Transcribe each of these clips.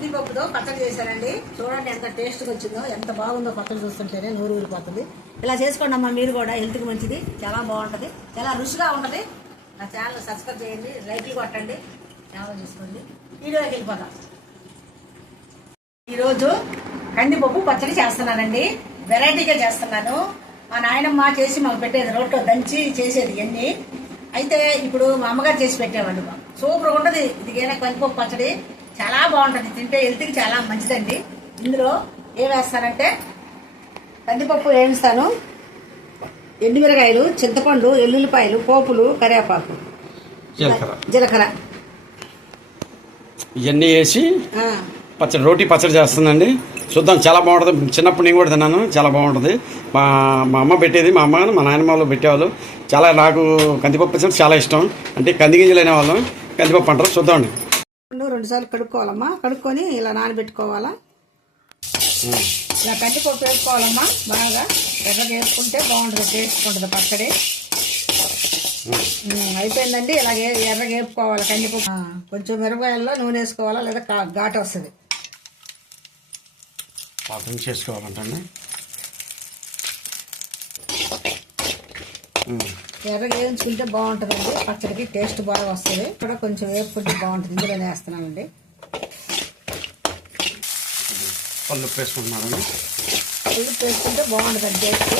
కందిపప్పుతో పచ్చడి చేశానండి. చూడండి ఎంత టేస్ట్గా వచ్చిందో, ఎంత బాగుందో పచ్చడి చూస్తుంటేనే నూరు ఊరిపోతుంది. ఇలా చేసుకోండి అమ్మా మీరు కూడా, హెల్త్కి మంచిది, చాలా బాగుంటుంది, చాలా రుచిగా ఉంటుంది. నా ఛానల్ సబ్స్క్రైబ్ చేయండి, లైక్లు కొట్టండి, ఛానల్ చూసుకోండి. వీడియోకి వెళ్ళిపోతాం. ఈరోజు కందిపప్పు పచ్చడి చేస్తున్నానండి. వెరైటీగా చేస్తున్నాను. మా నాయనమ్మ చేసి మాకు పెట్టేది, రోట్లో దంచి చేసేది ఇవన్నీ. అయితే ఇప్పుడు మా అమ్మగారు చేసి పెట్టేవాళ్ళు. సూపర్గా ఉంటుంది ఇది. కందిపప్పు పచ్చడి చాలా బాగుంటుంది, తింటే హెల్త్కి చాలా మంచిదండి. ఇందులో ఏం వేస్తానంటే కందిపప్పు వేయిస్తాను, ఎండుమిరకాయలు, చింతపండు, ఎల్లుల్లిపాయలు, పోపులు, కరివేపాకు, జీలకర్ర ఇవన్నీ వేసి పచ్చడి, రోటీ పచ్చడి చేస్తుందండి. చూద్దాం, చాలా బాగుంటుంది. చిన్నప్పుడు నేను కూడా తిన్నాను, చాలా బాగుంటుంది. మా అమ్మ పెట్టేది, మా అమ్మ మా నాయనమ్మ వాళ్ళు పెట్టేవాళ్ళు. చాలా నాకు కందిపప్పు పచ్చడి చాలా ఇష్టం. అంటే కంది గింజలు అయిన వాళ్ళం కందిపప్పు అంటారు. చూద్దామండి. 2 సార్లు కడుక్కోవాలమ్మా, కడుక్కొని ఇలా నానబెట్టుకోవాలా. ఇలా కందిపప్పు వేసుకోవాలమ్మా, బాగా ఎర్రగా వేసుకుంటే బాగుంటుంది, టేస్ట్ ఉంటుంది పచ్చడి. అయిపోయిందండి. ఇలాగే ఎర్రగా వేపుకోవాలి కందిపప్పు. కొంచెం మిరపకాయల్లో నూనె వేసుకోవాలా, లేదా ఘాటు వస్తుంది. చేసుకోవాలంటండి. ఎర్రగా వేయించుకుంటే బాగుంటుందండి, పచ్చడికి టేస్ట్ బాగా వస్తుంది. కూడా కొంచెం వేపుకుంటే బాగుంటుంది. ఇందులోనే వేస్తున్నానండి. పళ్ళు వేసుకుంటున్నానండి. పళ్ళు వేసుకుంటే బాగుంటుంది టేస్ట్.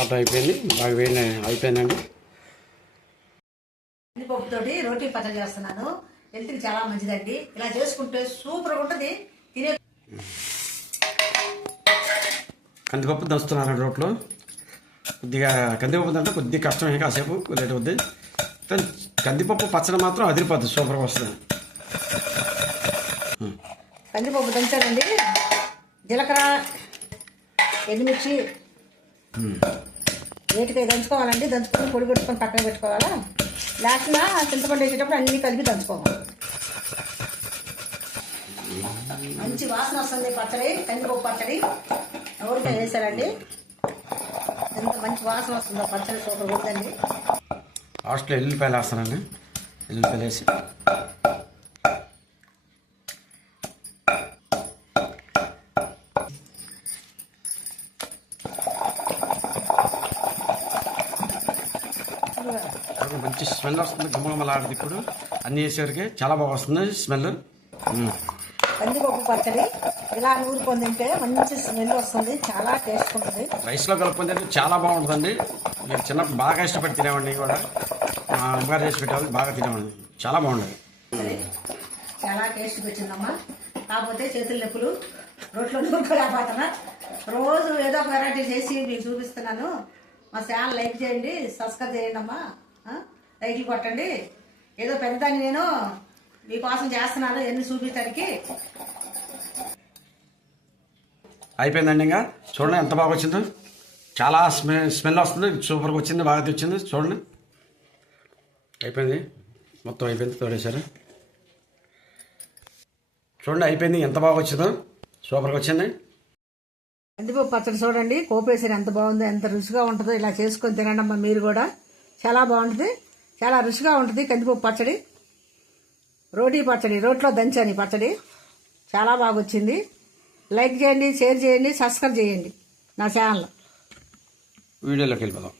ఆట అయిపోయింది, బాగా అయిపోయిందండి. కందిపప్పుతోటి రోటీ పచ్చడి చేస్తున్నాను. హెల్త్కి చాలా మంచిదండి. ఇలా చేసుకుంటే సూపర్గా ఉంటుంది. తినే కందిపప్పు దంచుతున్నారండి రోట్లో. కొద్దిగా కందిపప్పు దంటే కొద్దిగా కష్టమే, కాసేపు లేట్ అవుద్ది. కందిపప్పు పచ్చడి మాత్రం అదిరిపోద్ది, సూపర్గా వస్తుంది. కందిపప్పు దంచానండి. జీలకర్ర, ఎండుమిర్చి నీటికి దంచుకోవాలండి. దంచుకొని పొడి పెట్టుకొని పక్కన పెట్టుకోవాలా. లాస్ట్న చింతపండు వేసేటప్పుడు అన్నీ కలిపి దంచుకోవాలి. మంచి వాసన వస్తుంది పచ్చడి, కందిపప్పు పచ్చడి. ఎవరికైనా వేసారండి, ఎంత మంచి వాసన వస్తుందో పచ్చడి, సూపర్ ఉందండి. లాస్ట్లో ఎల్లుల్లిపాయలు వేస్తానండి. ఎల్లుల్లిపాయలు వేసి మంచి స్మెల్ వస్తుంది, గుమ్మలాడుతుంది. ఇప్పుడు అన్నీ వేసేవరికి చాలా బాగా వస్తుంది స్మెల్. కందిపప్పు పచ్చడి ఇలా నూరుకొని తింటే మంచి స్మెల్ వస్తుంది, చాలా టేస్ట్ ఉంటుంది. రైస్లో కలుపుకొని తింటే చాలా బాగుంటుందండి. మీరు చిన్నప్పుడు బాగా ఇష్టపడి తినేవాడిని కూడా. మా అమ్మగారు చేసి పెట్టేవాళ్ళు, బాగా తినేవాడిని, చాలా బాగుండేది. చాలా టేస్ట్ వచ్చిందమ్మా. కాకపోతే చేతుల నొప్పులు, రోట్లో నూరుకోలేకపోతున్నా. రోజు ఏదో ఒక వెరైటీ చేసి మీకు చూపిస్తున్నాను. మా ఛానల్ లైక్ చేయండి, సబ్స్క్రైబ్ చేయండి అమ్మా, లైక్లు కొట్టండి. ఏదో పెద్దని నేను మీకోసం చేస్తున్నాను, ఎన్ని చూపించడానికి. అయిపోయిందండి. ఇంకా చూడండి ఎంత బాగా వచ్చిందో, చాలా స్మెల్ వస్తుంది, సూపర్గా వచ్చింది, బాగా వచ్చింది. చూడండి అయిపోయింది, మొత్తం అయిపోయింది, తోడేశారు. చూడండి అయిపోయింది, ఎంత బాగా వచ్చిందో, సూపర్గా వచ్చింది. కందిపప్పు పచ్చడి చూడండి, కోపేసారు ఎంత బాగుందో, ఎంత రుచిగా ఉంటుందో. ఇలా చేసుకొని తినండి అమ్మా మీరు కూడా, చాలా బాగుంటుంది, చాలా రుచిగా ఉంటుంది కందిపప్పు పచ్చడి. రోటీ పచ్చడి, రోట్లో దంచాని పచ్చడి, చాలా బాగా వచ్చింది. లైక్ చేయండి, షేర్ చేయండి, సబ్స్క్రైబ్ చేయండి నా ఛానల్. వీడియోలోకి వెళ్ళిపోదాం.